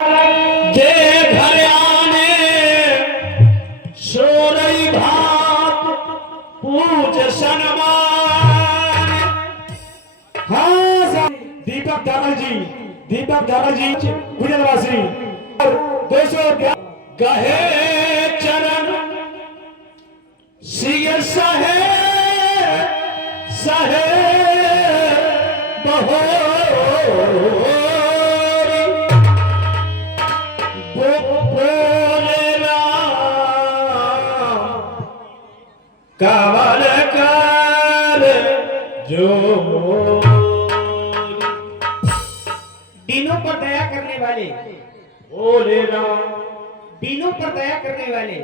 जे घर आने सोरई भात पूज सनमान। हाँ दीपक दादाजी गुजरवासी और 200 गहे चरण सिय सहे सहे बहो कावल कर जो दीनों पर दया करने वाले, बोले राम, दीनों पर दया करने वाले,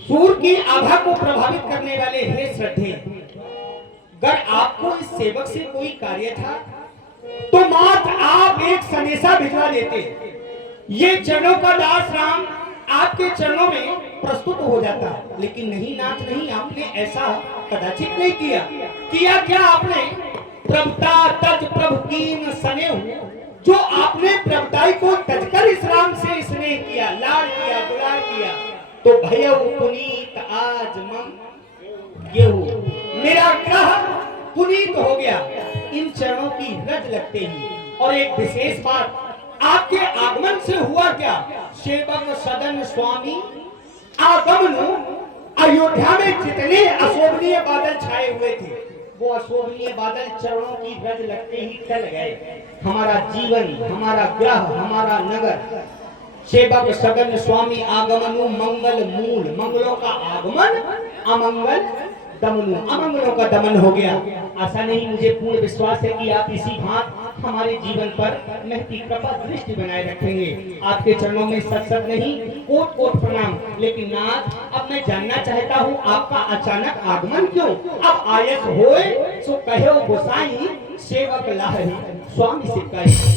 सूर की आभा को प्रभावित करने वाले हे श्रद्धे, अगर आपको इस सेवक से कोई कार्य था तो मात्र आप एक संदेशा भिजवा देते, ये चरणों का दास राम आपके चरणों में प्रस्तुत हो जाता। लेकिन नहीं नाथ नहीं, आपने ऐसा कदाचित नहीं किया। किया क्या आपने? प्रभुता तज प्रभु कीन स्नेह, जो आपने प्रभुताई को तजकर इस राम से स्नेह किया, लाड किया, दुलार किया, तो भैया पुनीत आज मम गेहूं, मेरा ग्रह पुनीत हो गया इन चरणों की रज लगते ही। और एक विशेष बात, आपके आगमन से हुआ क्या? सेवक सदन स्वामी आगमनु, अयोध्या में जितने अशोभनीय बादल छाए हुए थे, वो अशोभनीय बादल चरणों की रज लगते ही टल गए। हमारा जीवन, हमारा ग्रह, हमारा नगर, सेवक सदन स्वामी आगमनु मंगल मूल, मंगलों का आगमन, अमंगल दमनु, अमंगलों का दमन हो गया। ऐसा नहीं, मुझे पूर्ण विश्वास है कि आप इसी भांति हमारे जीवन पर महती कृपा दृष्टि बनाए रखेंगे। आपके चरणों में सत सत नहीं, कोट कोट प्रणाम। लेकिन नाथ, अब मैं जानना चाहता हूँ आपका अचानक आगमन क्यों? अब आयस होए सो कहो गोसाई, सेवक लाहि स्वामी से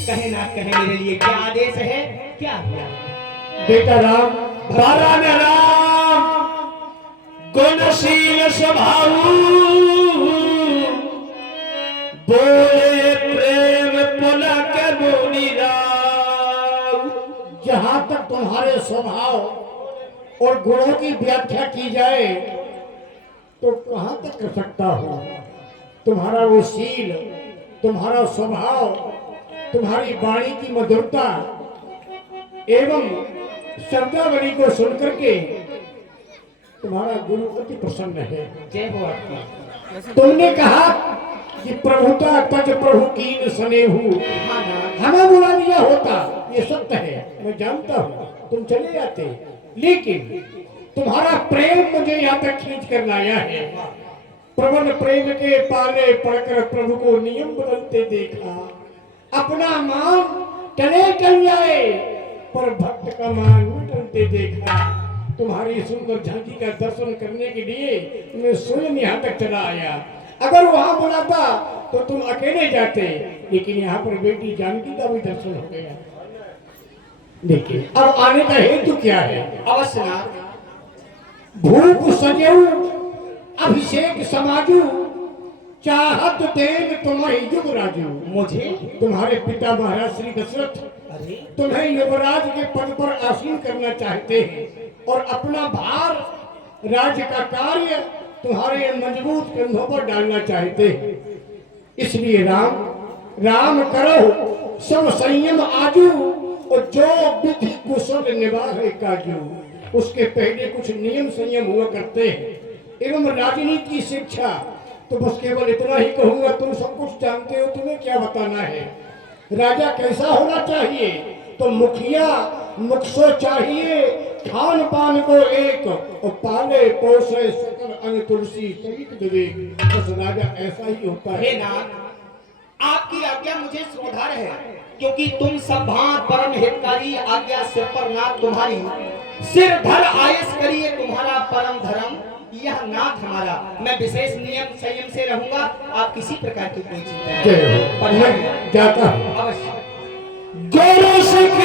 कहे ना कहे, मेरे लिए क्या आदेश है, क्या है? बेटा राम, बारान राम गुणशील स्वभाव, बोले प्रेम पुलक मुनि राव। जहां तक तुम्हारे स्वभाव और गुणों की व्याख्या की जाए तो कहां तक कर सकता हूं? तुम्हारा वो शील, तुम्हारा स्वभाव, तुम्हारी वाणी की मधुरता एवं शब्दावली को सुनकर के तुम्हारा गुरु अति प्रसन्न है। जय हो आपकी। तुमने कहा कि प्रभुता तज प्रभु कीन स्नेहु, हमें बुला दिया होता, ये सत्य है, मैं जानता हूँ, तुम चले जाते, लेकिन तुम्हारा प्रेम मुझे यहाँ तक खींच कर लाया है। प्रबल प्रेम के पाले पड़कर प्रभु को नियम बदलते देखा, अपना मान टले टल जाए पर भक्त का मान टलते देखा। तुम्हारी सुंदर झांकी का दर्शन करने के लिए मैं स्वयं यहाँ तक चला आया। अगर वहां बुलाता तो तुम अकेले जाते, लेकिन यहाँ पर बेटी जानकी का भी दर्शन हो गया। देखिए अब आने का हेतु क्या है? अवश्य नाथ। भूप सजेऊ अभिषेक समाजू, चाहत तेन तुम्हें युवराजू। मुझे तुम्हारे पिता महाराज श्री दशरथ तुम्हें युवराज के पद पर आसीन करना चाहते हैं और अपना भार, राज्य का कार्य तुम्हारे मजबूत कंधों पर डालना चाहते हैं। इसलिए राम राम करो सब संयम आजू, और जो विधि कुशल निवाहे काजू। उसके पहले कुछ नियम संयम हुआ करते हैं एवं राजनीति की शिक्षा। तो बस केवल इतना ही कहूंगा, तुम सब कुछ जानते हो, तुम्हें क्या बताना है। राजा कैसा होना चाहिए? तो मुखिया मुखसो चाहिए, खान पान को एक, और पाले पोसे सकल अंग तुलसी सहित विवेक। बस राजा ऐसा ही होता है। हे नाथ, आपकी आज्ञा मुझे सुधार है, क्योंकि तुम सब भांत परम हितकारी। आज्ञा सिर पर नाथ तुम्हारी, सिर धर आयस करिए तुम्हारा परम धर्म। यह नाथ हमारा, मैं विशेष नियम संयम से रहूंगा, आप किसी प्रकार की कोई चिंता नहीं। जय हो। पर मैं जाता हूं। अवश्य। गुरु सिख